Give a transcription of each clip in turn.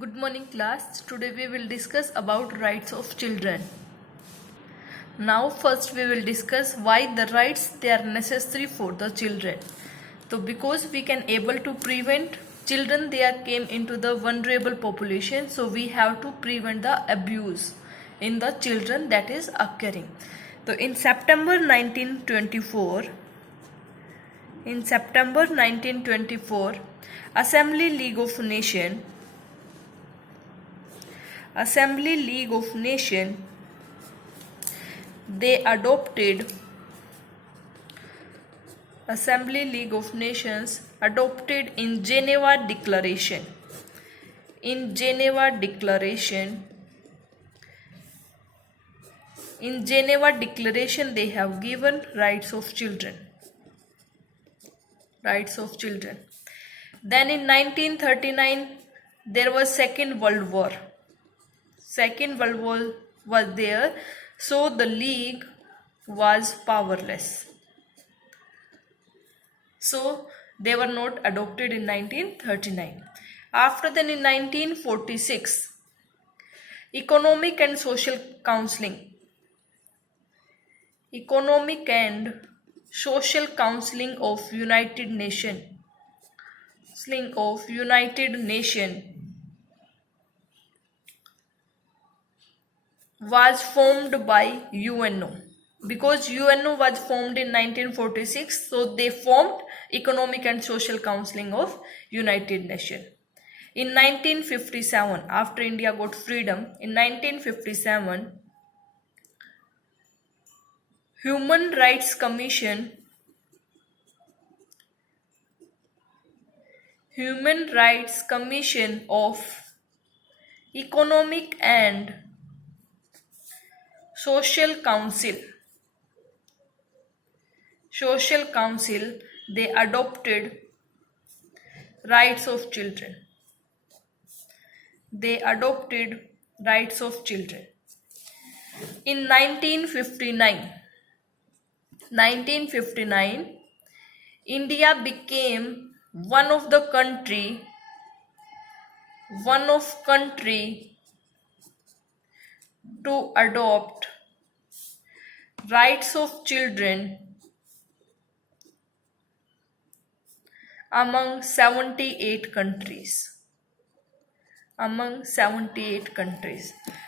Good morning class. Today we will discuss about rights of children. Now first we will discuss why the rights they are necessary for the children. So because we can able to prevent children they are came into the vulnerable population, so we have to prevent the abuse in the children that is occurring. So in September 1924, Assembly League of Nations they adopted in Geneva Declaration. In Geneva Declaration they have given rights of children. Then in 1939 there was Second World War. Second World War was there, so the League was powerless. So they were not adopted in 1939. After then in 1946, Economic and Social Council of United Nations was formed by UNO. Because UNO was formed in 1946, so they formed Economic and Social Council of United Nations. In 1957, after India got freedom, in 1957, Human Rights Commission of Economic and Social Council, they adopted rights of children. In 1959, India became one of country to adopt rights of children among 78 countries.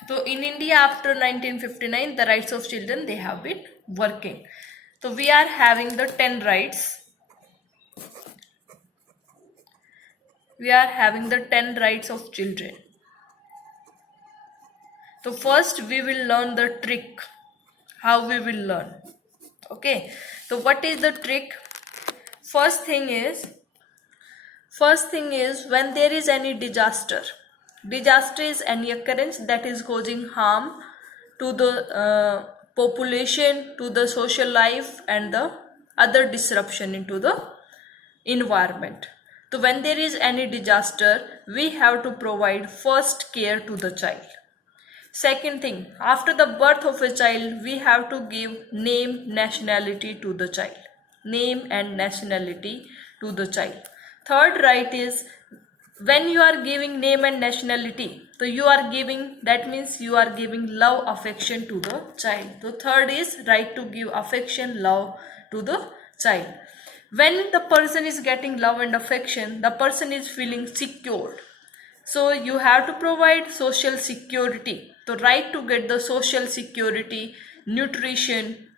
So in India after 1959 the rights of children they have been working. So we are having the 10 rights. Of children. So first we will learn the trick. How we will learn. Okay. So what is the trick? First thing is when there is any disaster is any occurrence that is causing harm to the population, to the social life and the other disruption into the environment. So when there is any disaster, we have to provide first care to the child. Second thing, after the birth of a child, we have to give name, nationality to the child. Third right is when you are giving name and nationality, so that means you are giving love, affection to the child. So third is right to give affection, love to the child. When the person is getting love and affection, the person is feeling secured. So you have to provide social security. So right to get the social security, nutrition,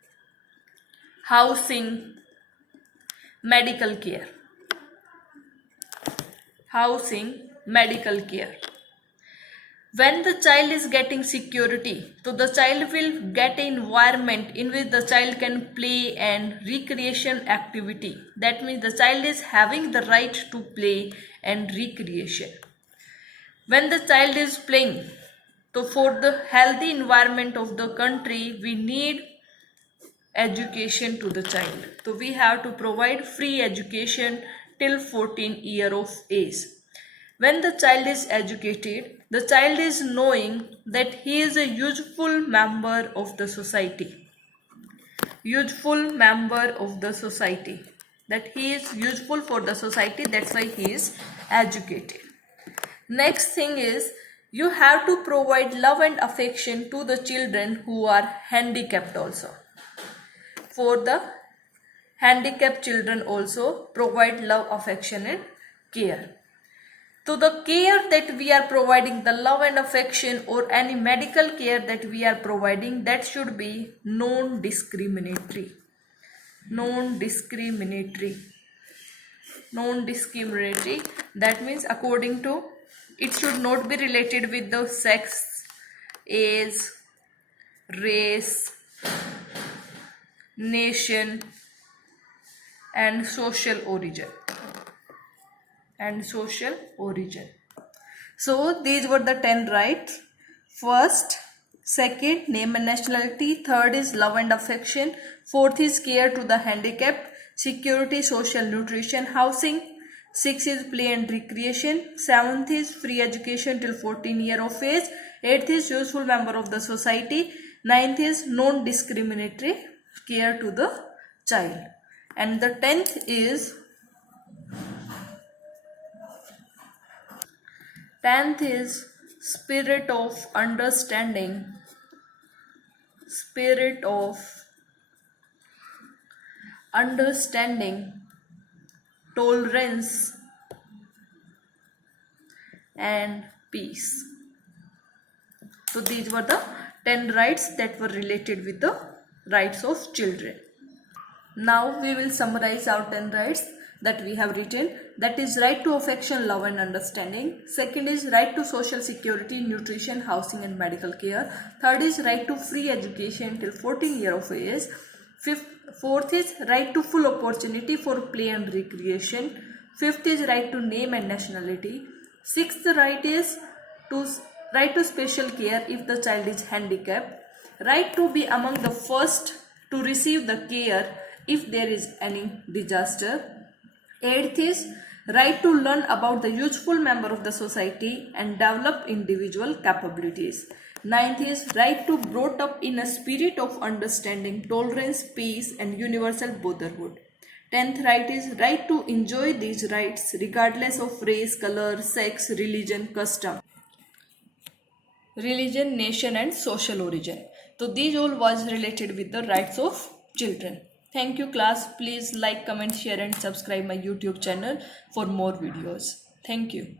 housing, medical care. When the child is getting security, so the child will get an environment in which the child can play and recreation activity. That means the child is having the right to play and recreation. When the child is playing, so for the healthy environment of the country, we need education to the child. So we have to provide free education till 14 years of age. When the child is educated, the child is knowing that he is a useful member of the society. That he is useful for the society, that's why he is educated. Next thing is you have to provide love and affection to the children who are handicapped also. For the handicapped children also provide love, affection and care. So the care that we are providing, the love and affection or any medical care that we are providing, that should be non-discriminatory. Non-discriminatory. Non-discriminatory, that means according to, it should not be related with the sex, age, race, nation and social origin. So these were the 10 rights. First, second, name and nationality. Third is love and affection. Fourth is care to the handicapped. Security, social, nutrition, housing. Sixth is play and recreation. Seventh is free education till 14 years of age. Eighth is useful member of the society. Ninth is non-discriminatory care to the child. And the 10th is spirit of understanding, tolerance and peace. So these were the 10 rights that were related with the rights of children. Now we will summarize our 10 rights that we have written. That is right to affection, love and understanding. Second is right to social security, nutrition, housing and medical care. Third is right to free education till 14 years of age. Fourth is right to full opportunity for play and recreation. Fifth is right to name and nationality. Sixth right is right to special care if the child is handicapped. Right to be among the first to receive the care if there is any disaster. Eighth is right to learn about the useful member of the society and develop individual capabilities. Ninth is right to brought up in a spirit of understanding, tolerance, peace and universal brotherhood. 10th right is right to enjoy these rights regardless of race, color, sex, religion, custom, religion, nation and social origin. So these all was related with the rights of children. Thank you class. Please like, comment, share and subscribe my YouTube channel for more videos. Thank you.